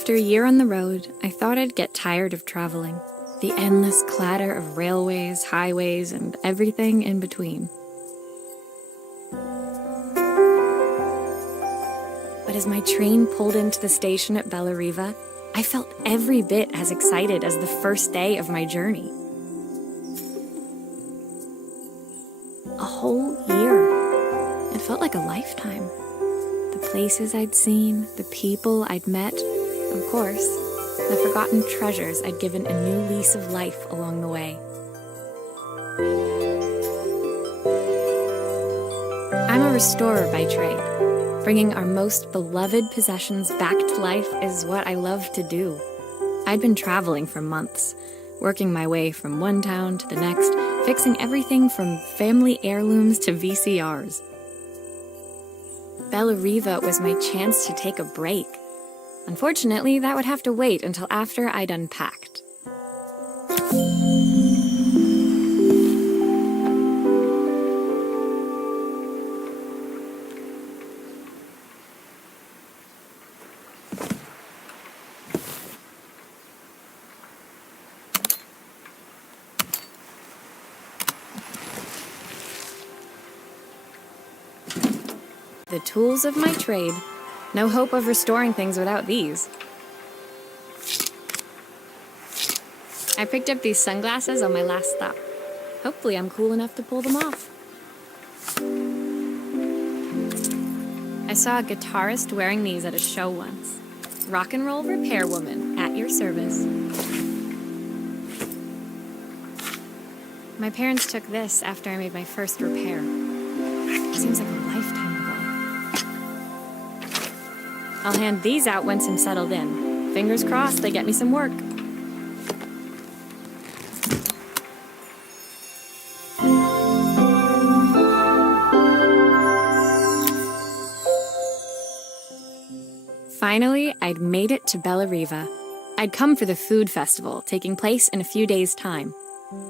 After a year on the road, I thought I'd get tired of traveling. The endless clatter of railways, highways, and everything in between. But as my train pulled into the station at Bellariva, I felt every bit as excited as the first day of my journey. A whole year. It felt like a lifetime. The places I'd seen, the people I'd met, of course, the forgotten treasures I'd given a new lease of life along the way. I'm a restorer by trade. Bringing our most beloved possessions back to life is what I love to do. I'd been traveling for months, working my way from one town to the next, fixing everything from family heirlooms to VCRs. Bellariva was my chance to take a break. Unfortunately, that would have to wait until after I'd unpacked. The tools of my trade. No hope of restoring things without these. I picked up these sunglasses on my last stop. Hopefully I'm cool enough to pull them off. I saw a guitarist wearing these at a show once. Rock and roll repair woman, at your service. My parents took this after I made my first repair. Seems like a lifetime ago. I'll hand these out once I'm settled in. Fingers crossed they get me some work. Finally, I'd made it to Bellariva. I'd come for the food festival, taking place in a few days' time.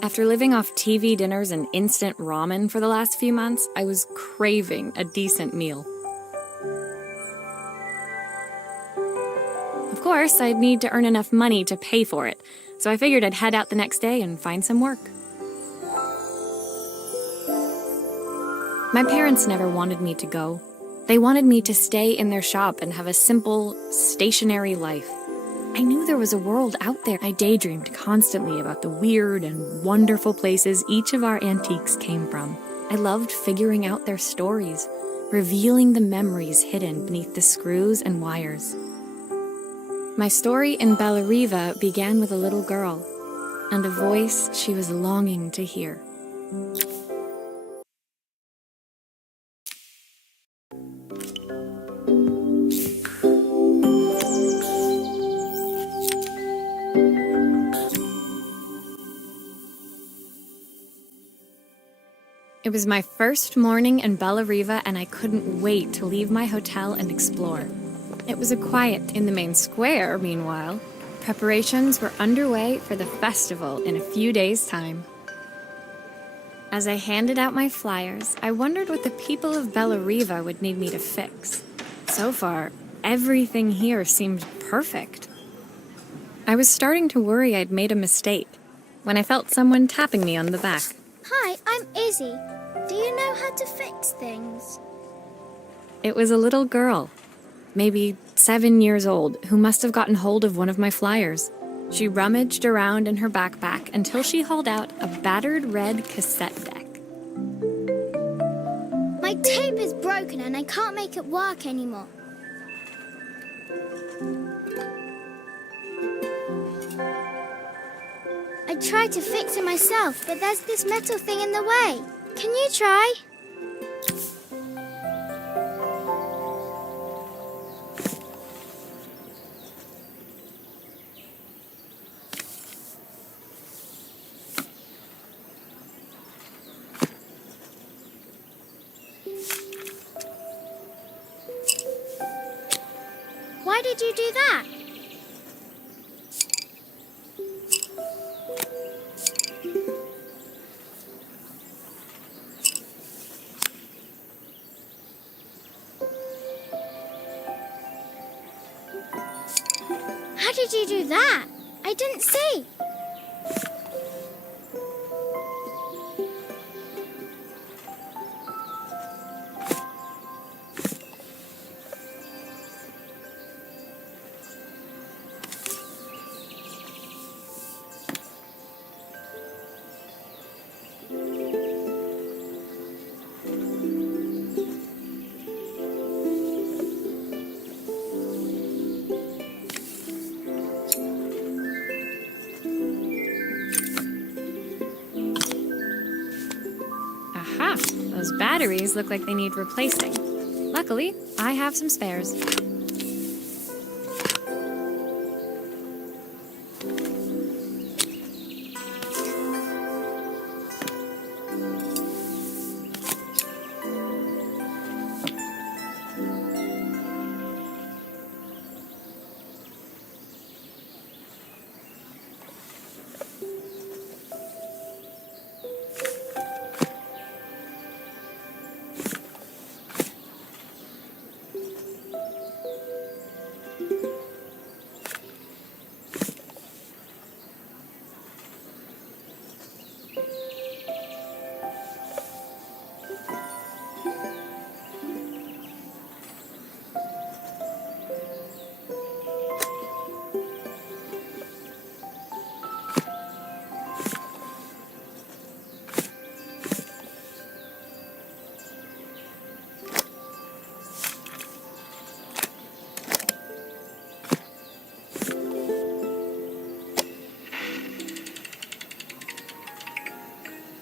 After living off TV dinners and instant ramen for the last few months, I was craving a decent meal. Of course, I'd need to earn enough money to pay for it, so I figured I'd head out the next day and find some work. My parents never wanted me to go. They wanted me to stay in their shop and have a simple, stationary life. I knew there was a world out there. I daydreamed constantly about the weird and wonderful places each of our antiques came from. I loved figuring out their stories, revealing the memories hidden beneath the screws and wires. My story in Bellariva began with a little girl and a voice she was longing to hear. It was my first morning in Bellariva, and I couldn't wait to leave my hotel and explore. It was a quiet in the main square, meanwhile. Preparations were underway for the festival in a few days' time. As I handed out my flyers, I wondered what the people of Bellariva would need me to fix. So far, everything here seemed perfect. I was starting to worry I'd made a mistake when I felt someone tapping me on the back. Hi, I'm Izzy. Do you know how to fix things? It was a little girl, maybe 7 years old, who must have gotten hold of one of my flyers. She rummaged around in her backpack until she hauled out a battered red cassette deck. My tape is broken and I can't make it work anymore. I tried to fix it myself, but there's this metal thing in the way. Can you try? Why did you do that? How did you do that? I didn't see. Aha! Those batteries look like they need replacing. Luckily, I have some spares.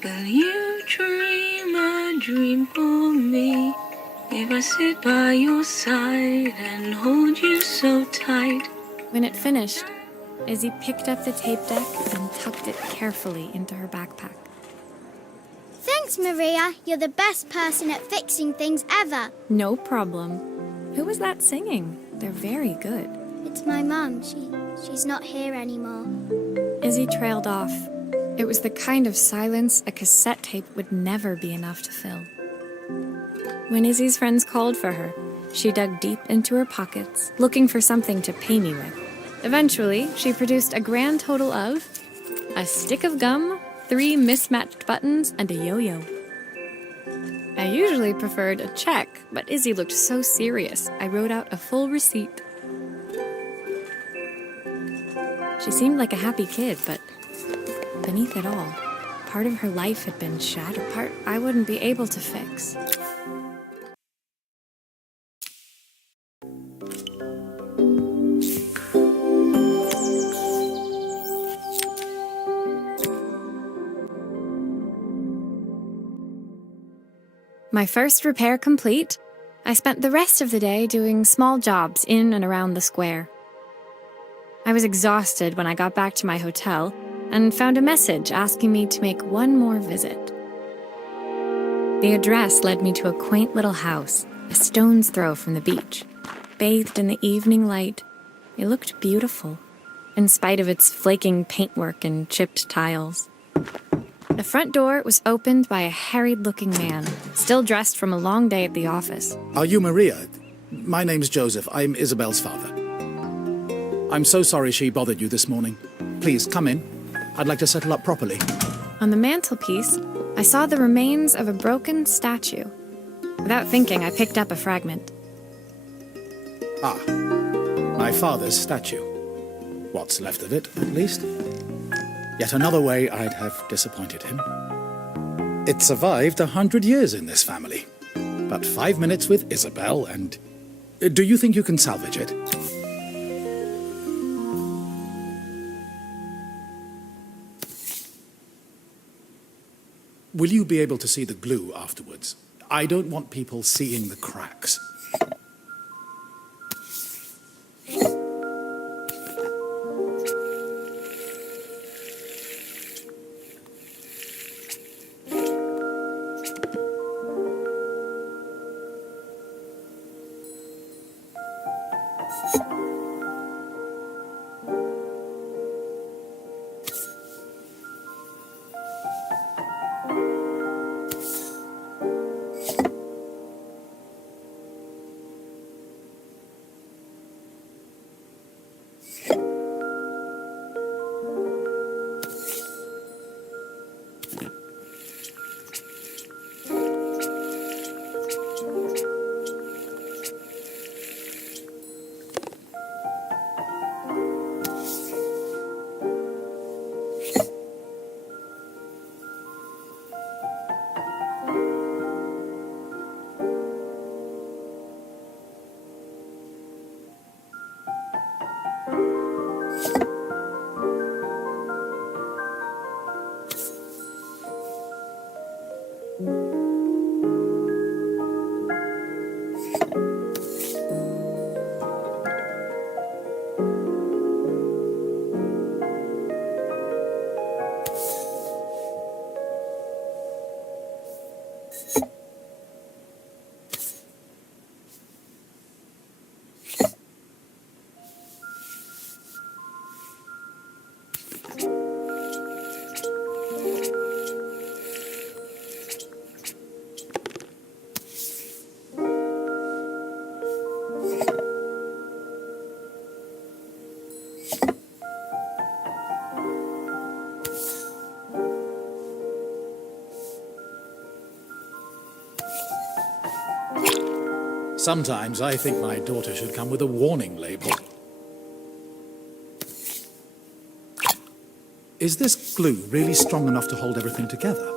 Will you dream a dream for me if I sit by your side and hold you so tight? When it finished, Izzy picked up the tape deck and tucked it carefully into her backpack. Thanks, Maria. You're the best person at fixing things ever. No problem. Who was that singing? They're very good. It's my mum. She's not here anymore. Izzy trailed off. It was the kind of silence a cassette tape would never be enough to fill. When Izzy's friends called for her, she dug deep into her pockets, looking for something to pay me with. Eventually, she produced a grand total of a stick of gum, 3 mismatched buttons, and a yo-yo. I usually preferred a check, but Izzy looked so serious, I wrote out a full receipt. She seemed like a happy kid, but beneath it all, part of her life had been shattered, part I wouldn't be able to fix. My first repair complete, I spent the rest of the day doing small jobs in and around the square. I was exhausted when I got back to my hotel and found a message asking me to make one more visit. The address led me to a quaint little house, a stone's throw from the beach. Bathed in the evening light, it looked beautiful, in spite of its flaking paintwork and chipped tiles. The front door was opened by a harried-looking man, still dressed from a long day at the office. Are you Maria? My name's Joseph. I'm Isabel's father. I'm so sorry she bothered you this morning. Please, come in. I'd like to settle up properly. On the mantelpiece, I saw the remains of a broken statue. Without thinking, I picked up a fragment. Ah, my father's statue. What's left of it, at least. Yet another way I'd have disappointed him. It survived 100 years in this family. But 5 minutes with Isabel and... Do you think you can salvage it? Will you be able to see the glue afterwards? I don't want people seeing the cracks. Sometimes I think my daughter should come with a warning label. Is this glue really strong enough to hold everything together?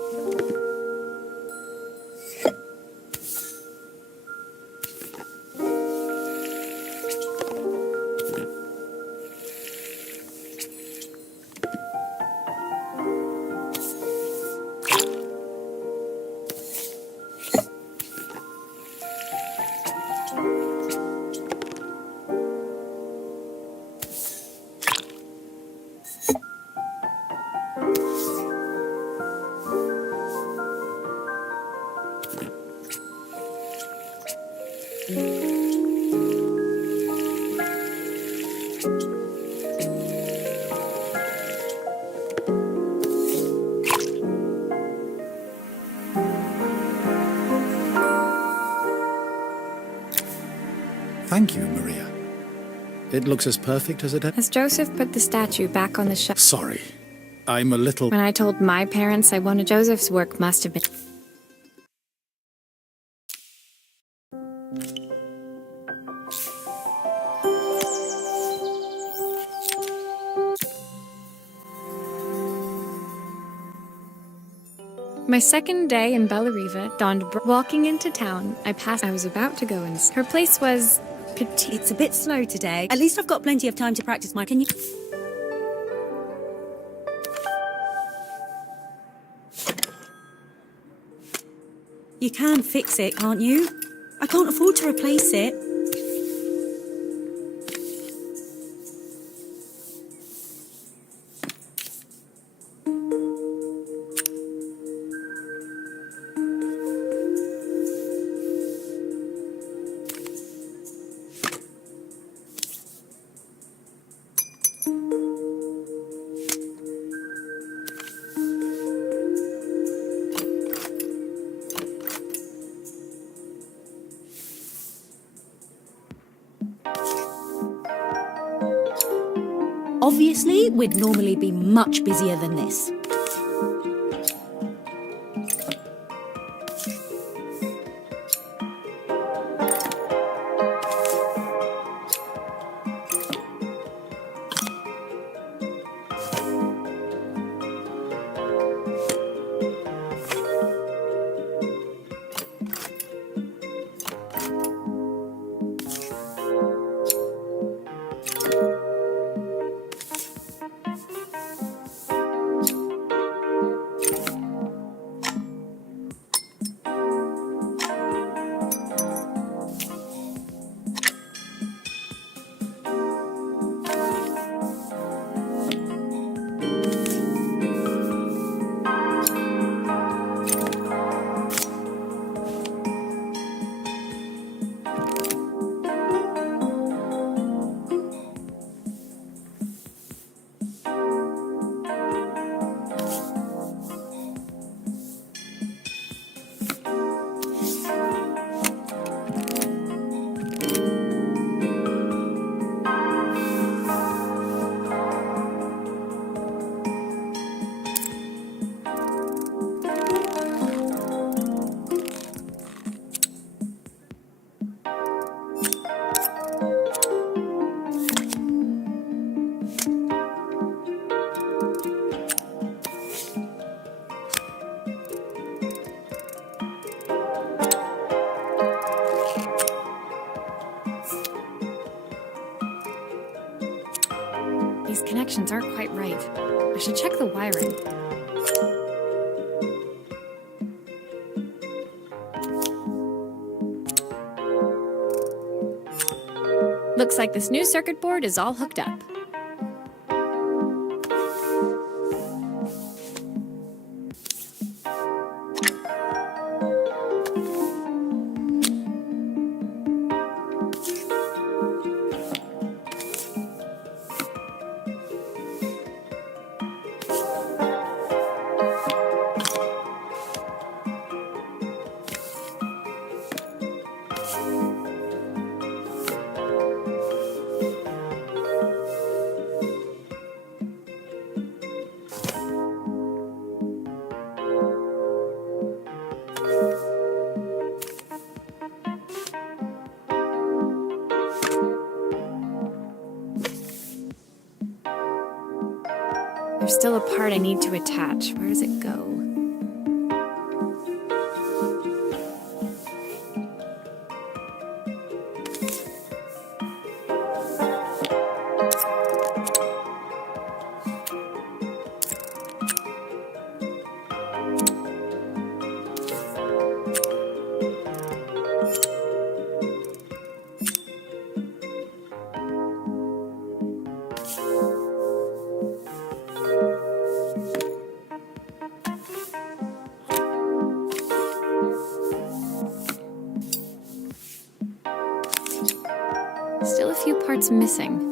Thank you, Maria. It looks as perfect as it had. As Joseph put the statue back on the shelf, Sorry, I'm a little... when I told my parents I wanted Joseph's work must have been... My second day in Bellariva dawned walking into town. I was about to go in. Her place was petite. It's a bit slow today. At least I've got plenty of time to practice my... Can you... You can fix it, can't you? I can't afford to replace it. Obviously, we'd normally be much busier than this. These connections aren't quite right. I should check the wiring. Looks like this new circuit board is all hooked up. There's still a part I need to attach. Where does it go? Still a few parts missing.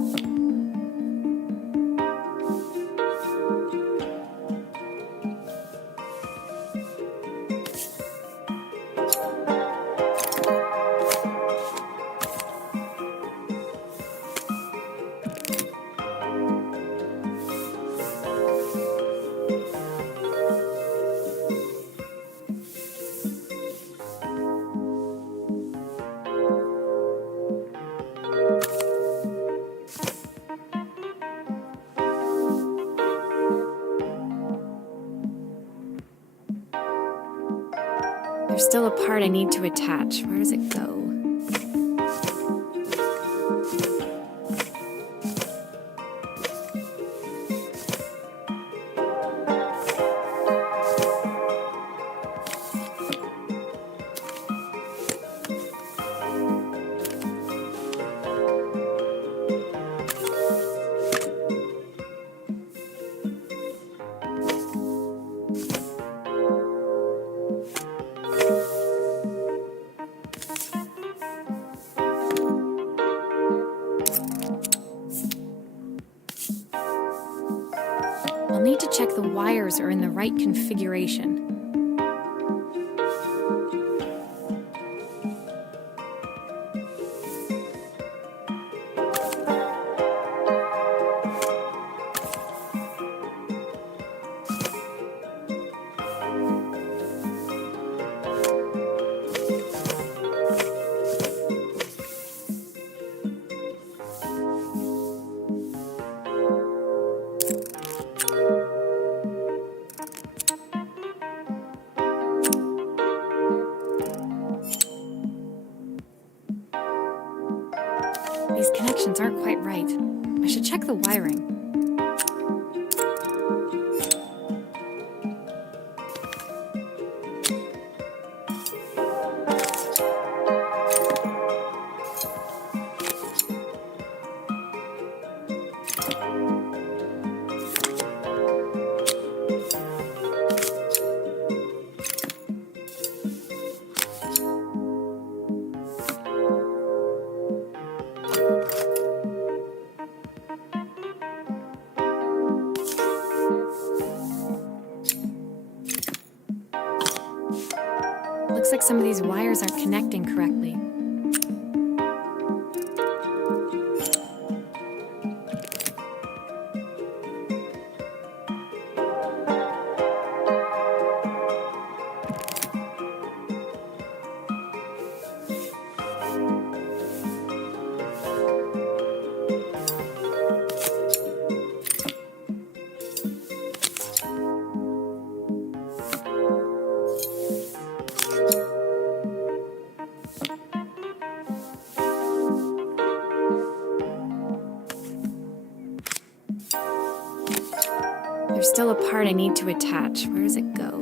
There's still a part I need to attach. Where does it go? I'll need to check the wires are in the right configuration. These connections aren't quite right. I should check the wiring. Looks like some of these wires aren't connecting correctly. There's still a part I need to attach. Where does it go?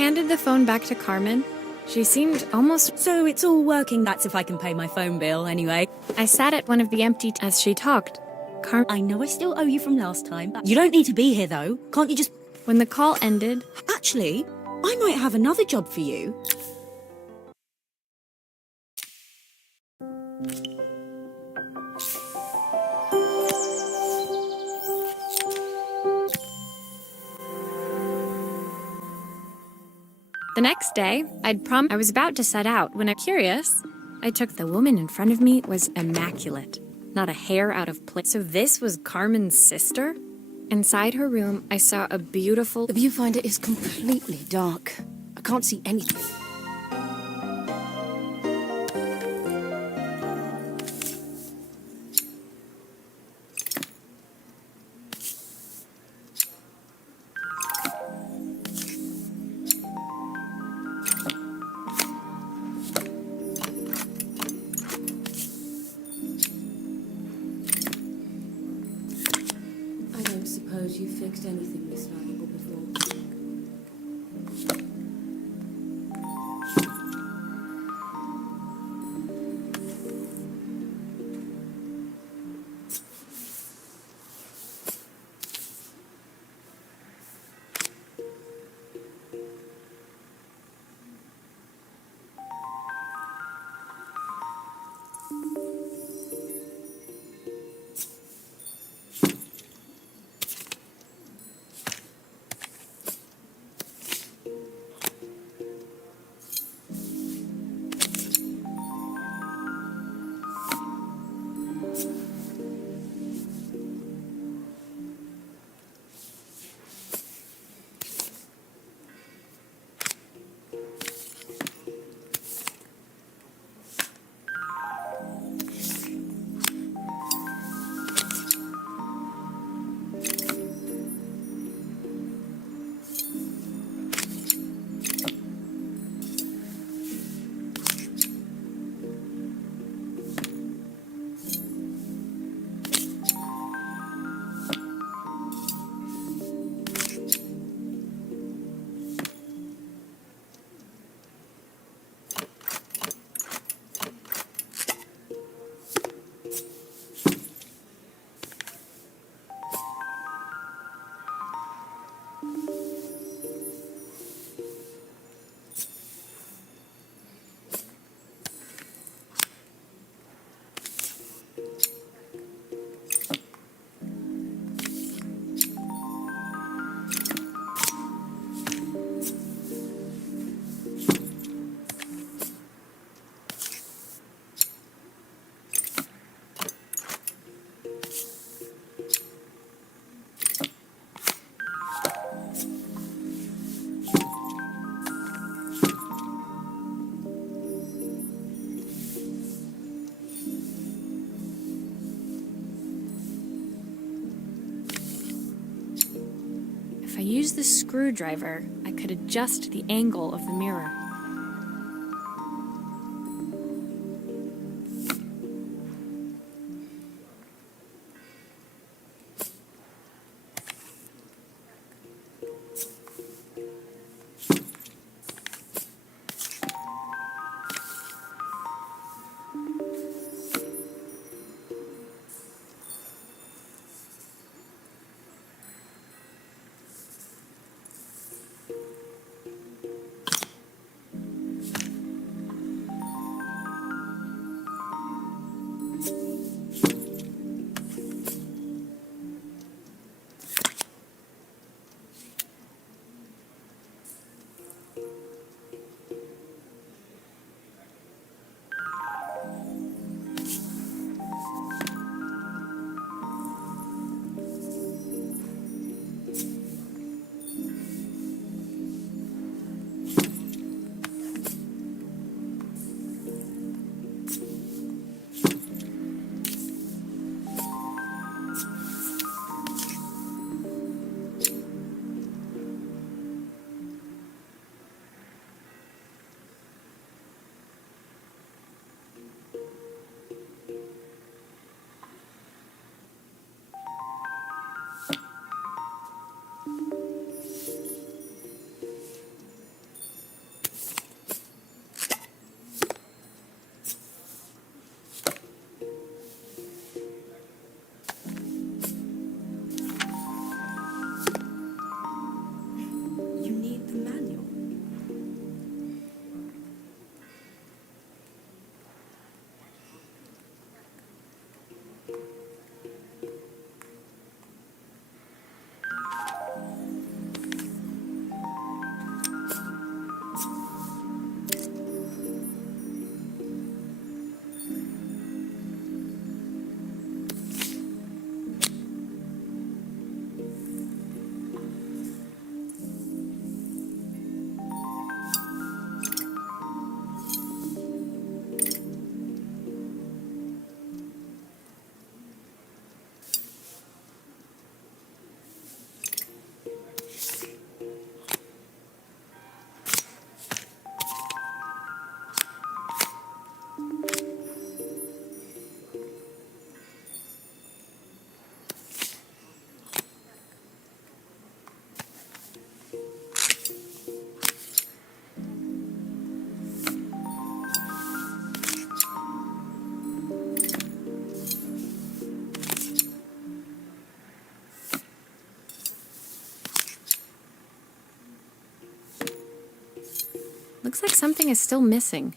handed the phone back to Carmen. She seemed almost... So it's all working. That's if I can pay my phone bill, anyway. I sat at one of the empty as she talked. I know I still owe you from last time. You don't need to be here, though. Can't you just... When the call ended... Actually, I might have another job for you. The next day, I was about to set out when I took the woman in front of me was immaculate. Not a hair out of place. So this was Carmen's sister? Inside her room, I saw a beautiful... The viewfinder is completely dark. I can't see anything. I don't suppose you fixed anything this valuable before. If I used the screwdriver, I could adjust the angle of the mirror. Looks like something is still missing.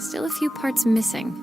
Still a few parts missing.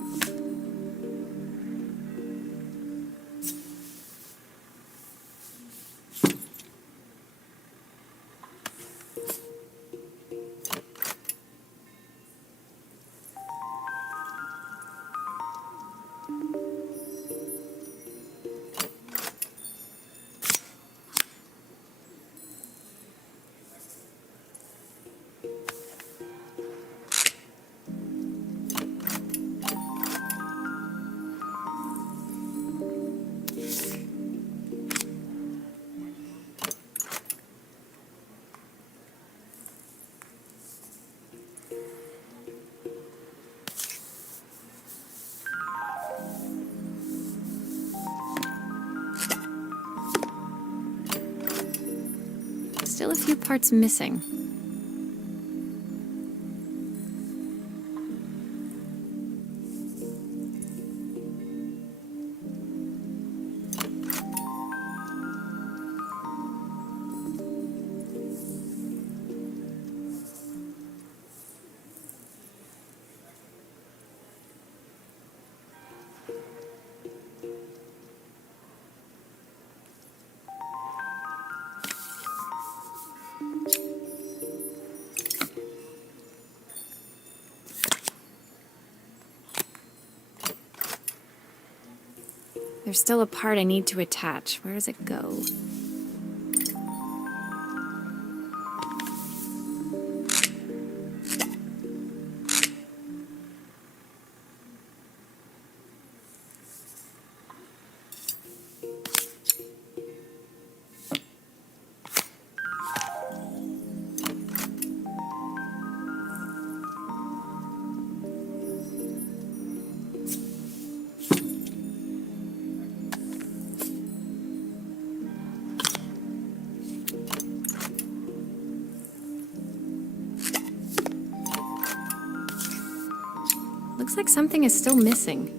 Still a few parts missing. There's still a part I need to attach. Where does it go? Looks like something is still missing.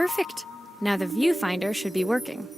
Perfect. Now the viewfinder should be working.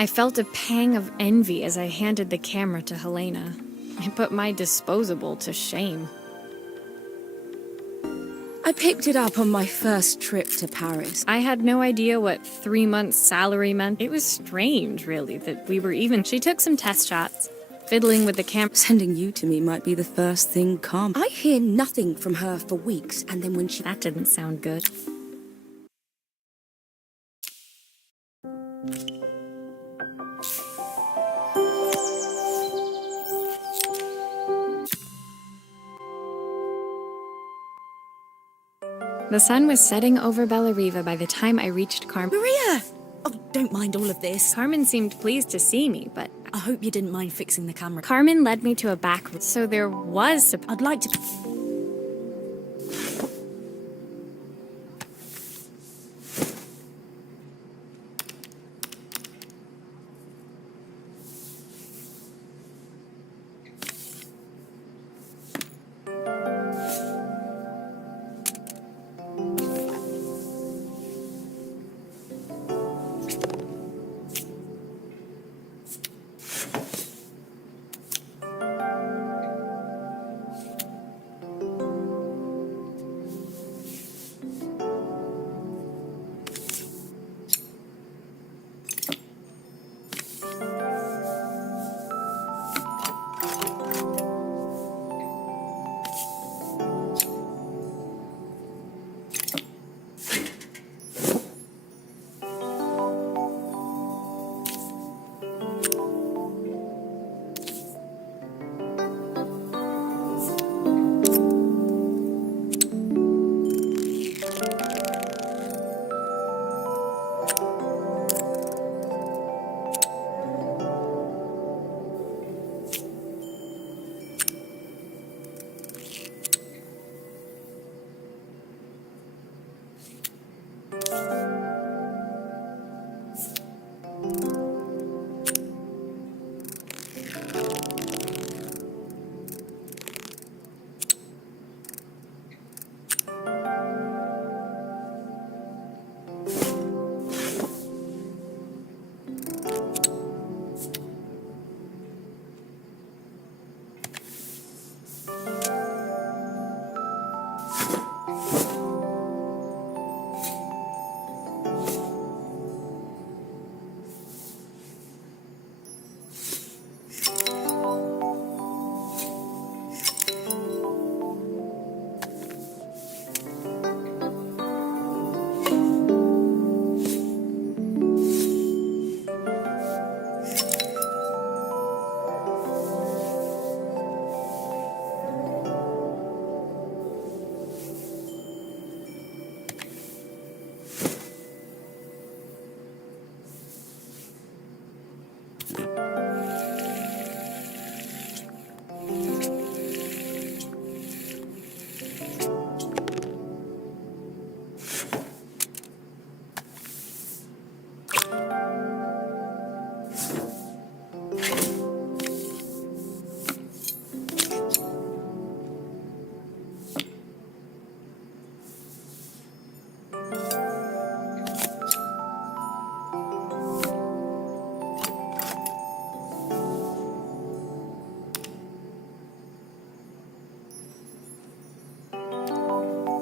I felt a pang of envy as I handed the camera to Helena. I put my disposable to shame. I picked it up on my first trip to Paris. I had no idea what 3 months' salary meant. It was strange, really, that we were even. She took some test shots, fiddling with the camera. Sending you to me might be the first thing calm. I hear nothing from her for weeks, and then when she... That didn't sound good. The sun was setting over Bellariva by the time I reached Carmen. Maria! Oh, don't mind all of this. Carmen seemed pleased to see me, but I hope you didn't mind fixing the camera. Carmen led me to a back room, so there was I'd like to...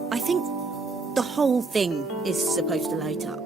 I think the whole thing is supposed to light up.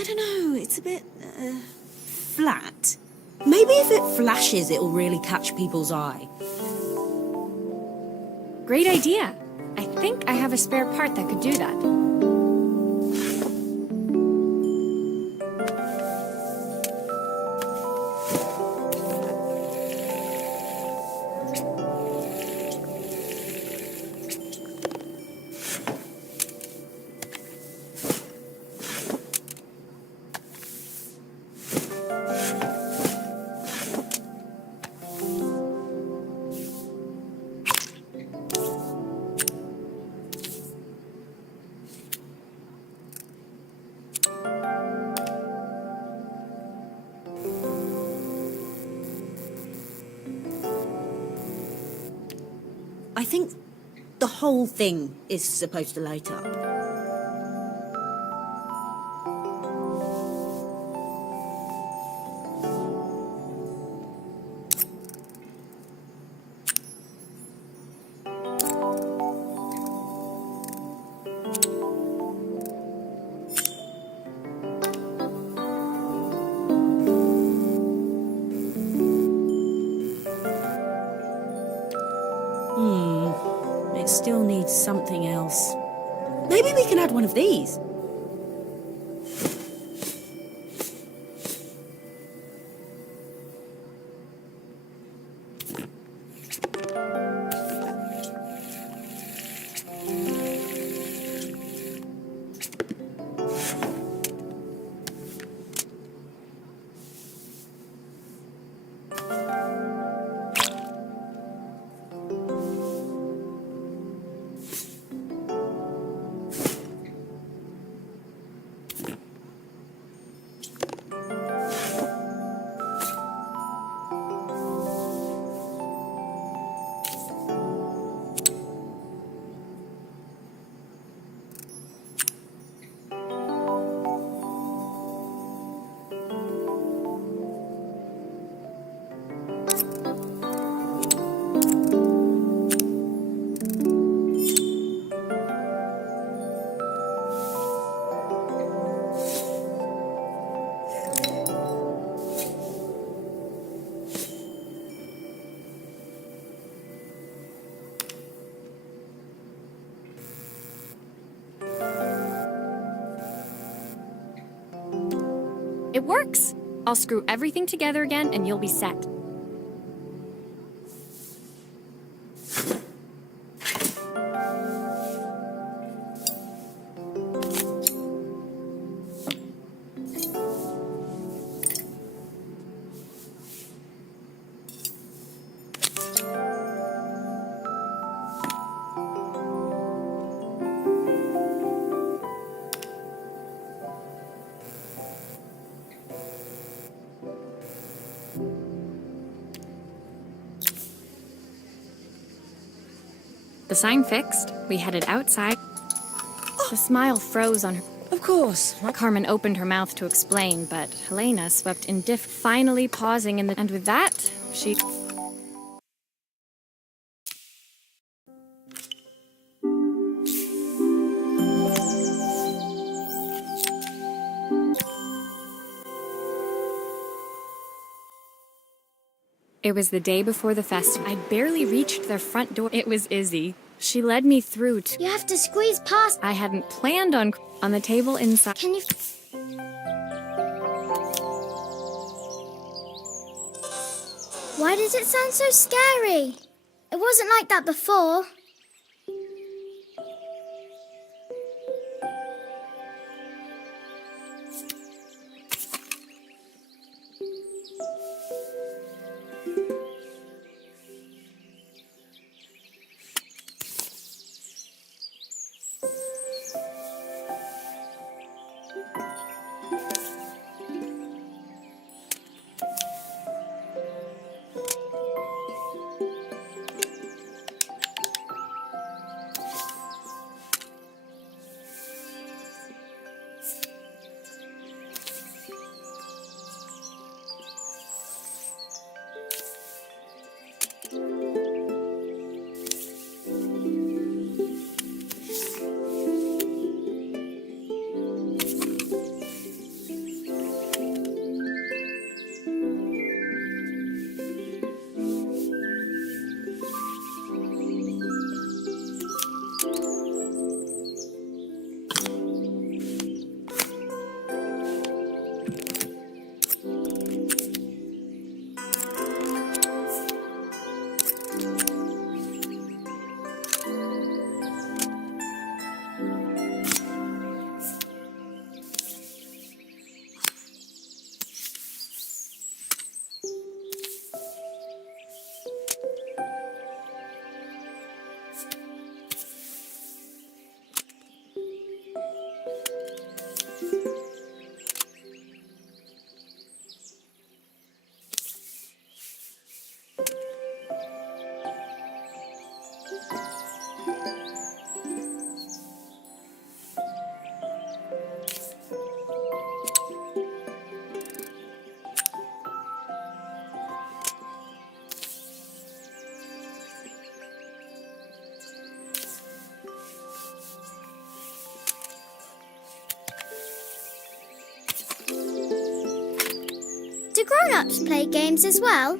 I don't know, it's a bit, flat. Maybe if it flashes, it'll really catch people's eye. Great idea. I think I have a spare part that could do that. I think the whole thing is supposed to light up. It still needs something else. Maybe we can add one of these. It works! I'll screw everything together again and you'll be set. The sign fixed, we headed outside. The smile froze on her. Of course. Carmen opened her mouth to explain, but Helena swept finally pausing in the... And with that, she... It was the day before the festival. I'd barely reached their front door. It was Izzy. She led me through to... You have to squeeze past. I hadn't planned on the table inside. Can you... Why does it sound so scary? It wasn't like that before. grown-ups play games as well?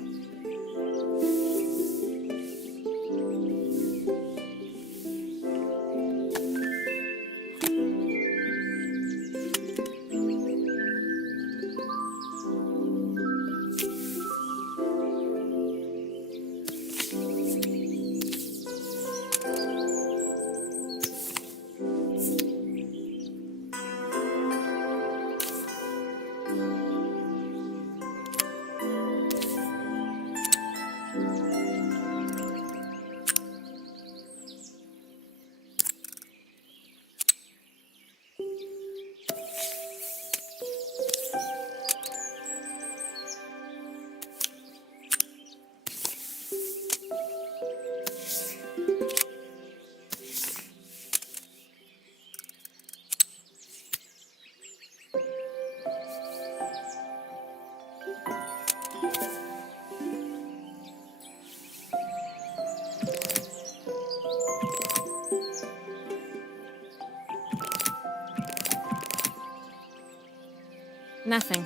Nothing.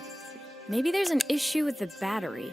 Maybe there's an issue with the battery.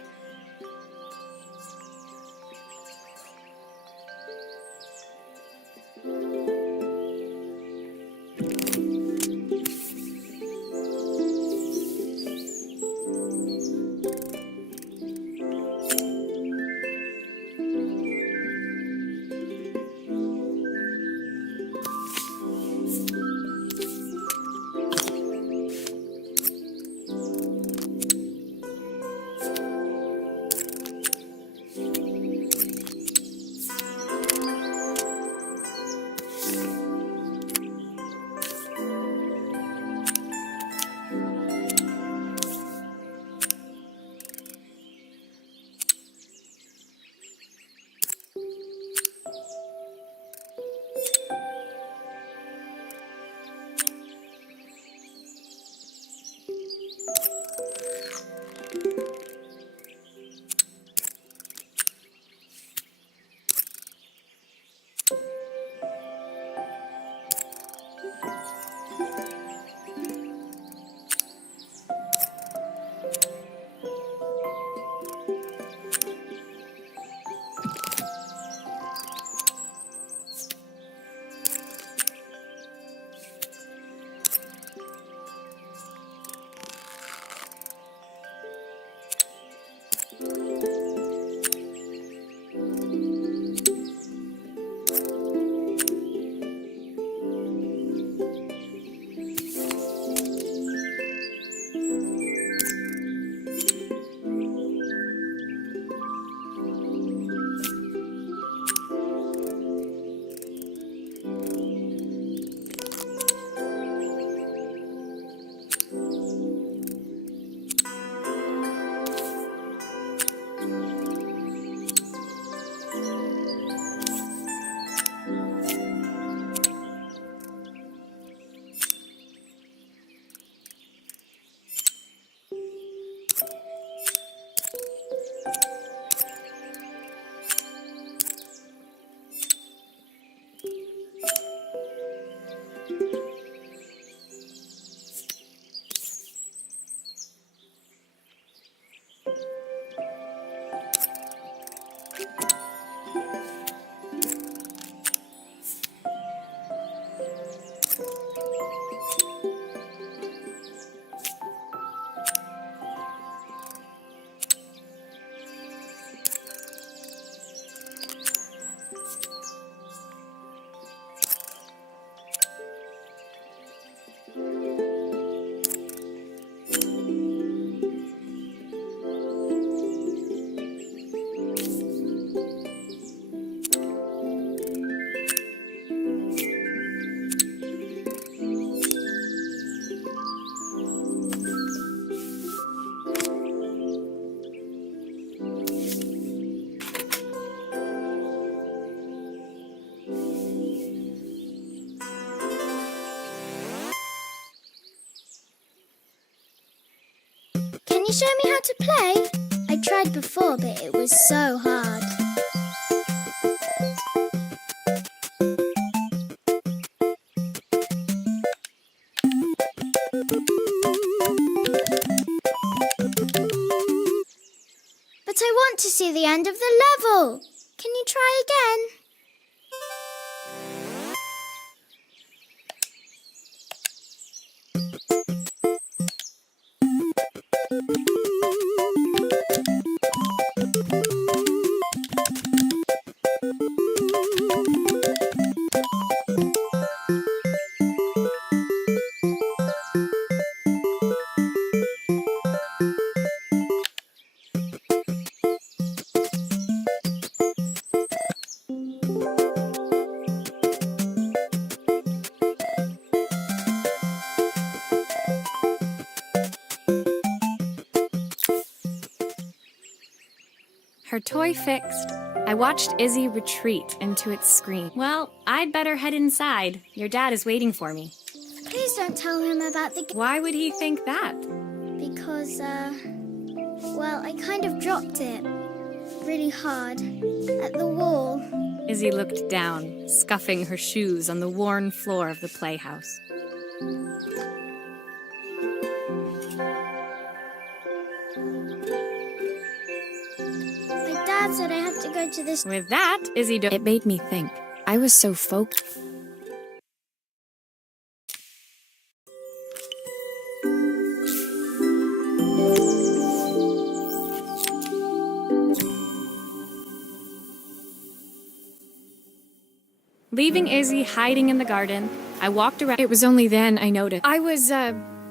Can you show me how to play? I tried before, but it was so hard. see the end of the level. Can you try again? Her toy fixed, I watched Izzy retreat into its screen. Well, I'd better head inside. Your dad is waiting for me. Please don't tell him about the... Why would he think that? Because, well, I kind of dropped it really hard at the wall. Izzy looked down, scuffing her shoes on the worn floor of the playhouse. My dad said I had to go to this... With that, Izzy It made me think. I was so focused. Leaving Izzy hiding in the garden, I walked around. It was only then I noticed. I was,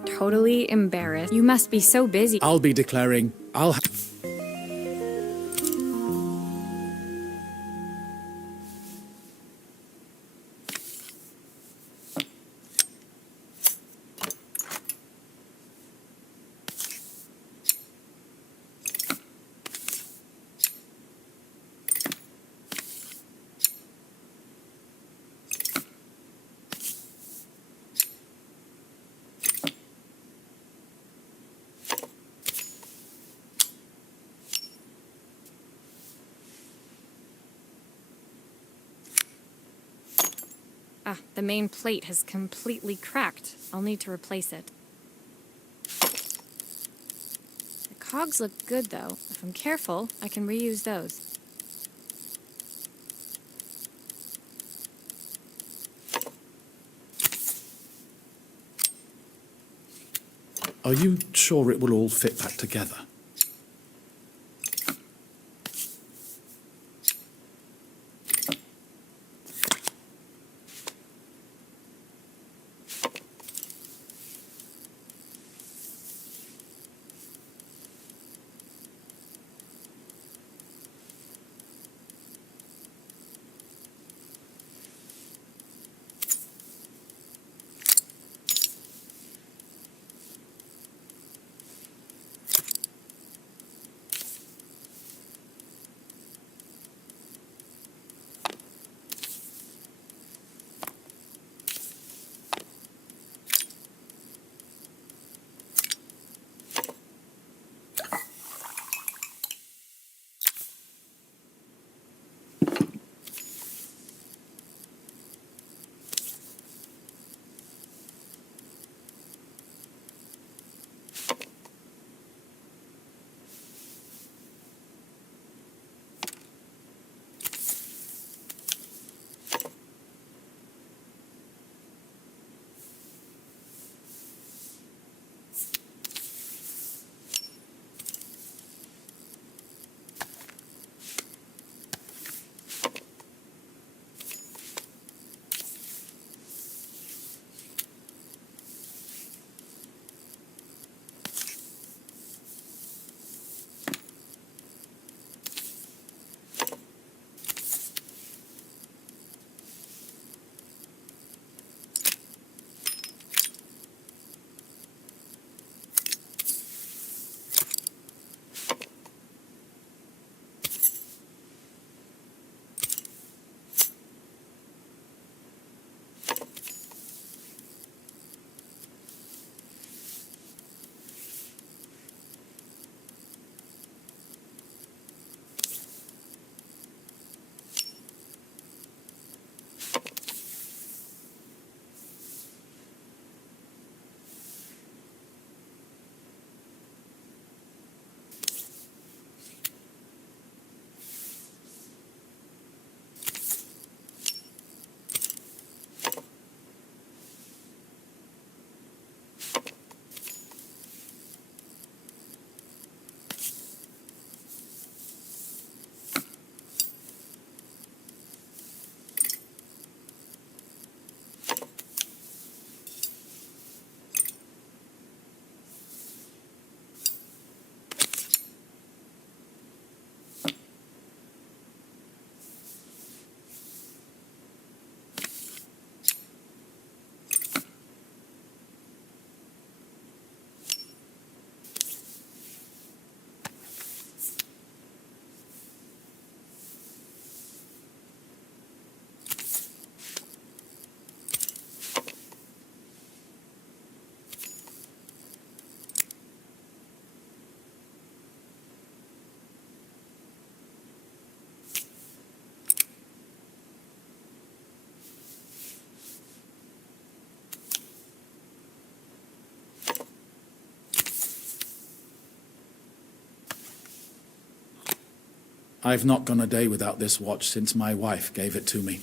totally embarrassed. You must be so busy. I'll be declaring. The main plate has completely cracked. I'll need to replace it. The cogs look good, though. If I'm careful, I can reuse those. Are you sure it will all fit back together? I've not gone a day without this watch since my wife gave it to me.